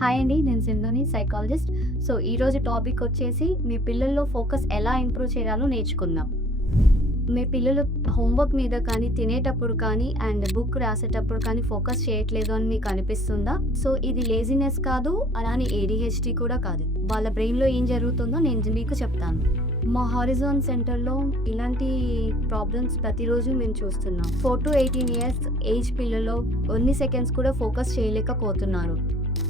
Hi అండి. నేను సింధుని, psychologist. So, ఈరోజు టాపిక్ వచ్చేసి మీ పిల్లల్లో ఫోకస్ ఎలా ఇంప్రూవ్ చేయాలో నేర్చుకుందాం. మీ పిల్లలు హోంవర్క్ మీద కానీ, తినేటప్పుడు కానీ, అండ్ బుక్ రాసేటప్పుడు కానీ ఫోకస్ చేయట్లేదు అని మీకు అనిపిస్తుందా? సో, ఇది లేజినెస్ కాదు, అలానే ఏడీహెచ్డీ కూడా కాదు. వాళ్ళ బ్రెయిన్‌లో ఏం జరుగుతుందో నేను మీకు చెప్తాను. మా హారిజాన్ సెంటర్‌లో ఇలాంటి ప్రాబ్లమ్స్ ప్రతిరోజు మేము చూస్తున్నాం. 4-18 ఇయర్స్ ఏజ్ పిల్లలు కొన్ని సెకండ్స్ కూడా ఫోకస్ చేయలేకపోతున్నారు.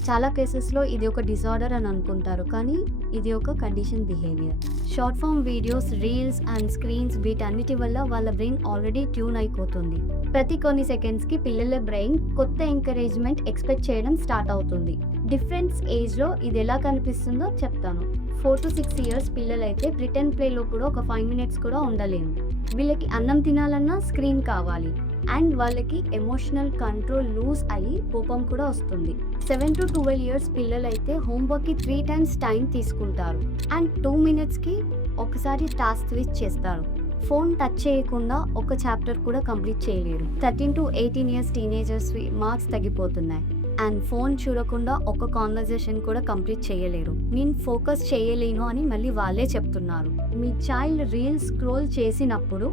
చాలా కేసెస్‌లో ఇది ఒక డిజార్డర్ అని అనుకుంటారు, కానీ ఇది ఒక condition behaviour. Short form videos, reels and screens వీటన్నిటి వల్ల వాళ్ళ బ్రెయిన్ ఆల్రెడీ ట్యూన్ అయిపోతుంది. ప్రతి కొన్ని సెకండ్స్‌కి పిల్లల బ్రెయిన్ కొత్త ఎంకరేజ్‌మెంట్ ఎక్స్‌పెక్ట్ చేయడం స్టార్ట్ అవుతుంది. డిఫరెంట్ ఏజ్‌లో ఇది ఎలా కనిపిస్తుందో చెప్తాను. 4-6 ఇయర్స్ పిల్లలైతే ప్రిటెండ్ ప్లేలో కూడా ఒక 5 మినిట్స్ కూడా ఉండలేరు. వీళ్ళకి అన్నం తినాలన్నా స్క్రీన్ కావాలి. అండ్ వాళ్ళకి ఎమోషనల్ కంట్రోల్ లూజ్ అయ్యి కోపం కూడా వస్తుంది. 7-12 ఇయర్స్ పిల్లలైతే హోంవర్క్కి 3 టైమ్స్ టైం తీసుకుంటారు అండ్ 2 మినిట్స్కి ఒకసారి టాస్క్ స్విచ్ చేస్తారు. ఫోన్ టచ్ చేయకుండా ఒక చాప్టర్ కూడా కంప్లీట్ చేయలేరు. 13-18 ఇయర్స్ టీనేజర్స్వి మార్క్స్ తగ్గిపోతున్నాయి అండ్ ఫోన్ చూడకుండా ఒక కాన్వర్జేషన్ కూడా కంప్లీట్ చేయలేరు. నేను ఫోకస్ చేయలేను అని మళ్ళీ వాళ్ళే చెప్తున్నారు. మీ చైల్డ్ రీల్స్ స్క్రోల్ చేసినప్పుడు,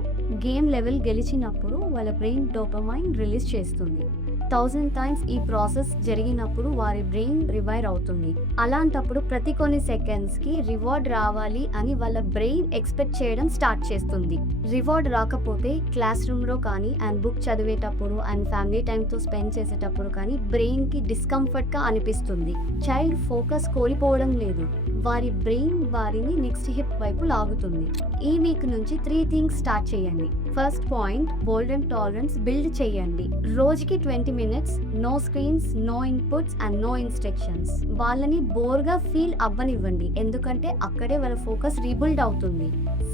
గేమ్ లెవెల్ గెలిచినప్పుడు వాళ్ళ బ్రెయిన్ డోపమైన్ రిలీజ్ చేస్తుంది. 1000 టైమ్స్ ఈ ప్రాసెస్ జరిగినప్పుడు వారి బ్రెయిన్ రివైర్ అవుతుంది. అలాంటప్పుడు ప్రతి కొన్ని సెకండ్స్కి రివార్డ్ రావాలి అని వాళ్ళ బ్రెయిన్ ఎక్స్పెక్ట్ చేయడం స్టార్ట్ చేస్తుంది. రివార్డ్ రాకపోతే క్లాస్ రూమ్లో కానీ అండ్ బుక్ చదివేటప్పుడు అండ్ ఫ్యామిలీ టైంతో స్పెండ్ చేసేటప్పుడు కానీ బ్రెయిన్కి డిస్కంఫర్ట్గా అనిపిస్తుంది. చైల్డ్ ఫోకస్ కోల్పోవడం లేదు, వారి బ్రెయిన్ వారిని నెక్స్ట్ హిప్ వైపు లాగుతుంది. ఈ వీక్ నుంచి 3 థింగ్స్ స్టార్ట్ చేయండి. First point, boredom tolerance build చేయండి. రోజుకి 20 minutes, no screens, no inputs and no instructions. వాళ్ళని బోర్గా ఫీల్ అవ్వనివ్వండి, ఎందుకంటే అక్కడే వాళ్ళ ఫోకస్ రీబిల్డ్ అవుతుంది.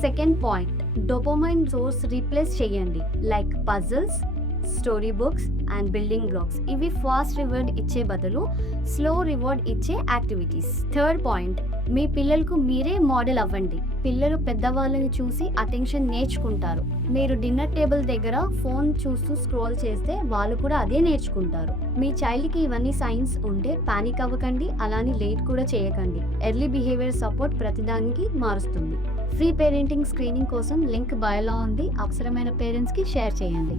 Second point, dopamine source replace చేయండి. Like puzzles, story books and building blocks. ఇవి ఫాస్ట్ రివార్డ్ ఇచ్చే బదులు స్లో రివార్డ్ ఇచ్చే యాక్టివిటీస్. థర్డ్ పాయింట్, మీ పిల్లలకు మీరే మోడల్ అవ్వండి. పిల్లలు పెద్దవాళ్ళని చూసి అటెన్షన్ నేర్చుకుంటారు. మీరు డిన్నర్ టేబుల్ దగ్గర ఫోన్ చూస్తూ స్క్రోల్ చేస్తే వాళ్ళు కూడా అదే నేర్చుకుంటారు. మీ చైల్డ్కి ఇవన్నీ సైన్స్ ఉంటే పానిక్ అవ్వకండి, అలానే లేట్ కూడా చేయకండి. ఎర్లీ బిహేవియర్ సపోర్ట్ ప్రతిదానికి మారుస్తుంది. ఫ్రీ పేరెంటింగ్ స్క్రీనింగ్ కోసం లింక్ బయోలో ఉంది. అవసరమైన పేరెంట్స్కి షేర్ చేయండి.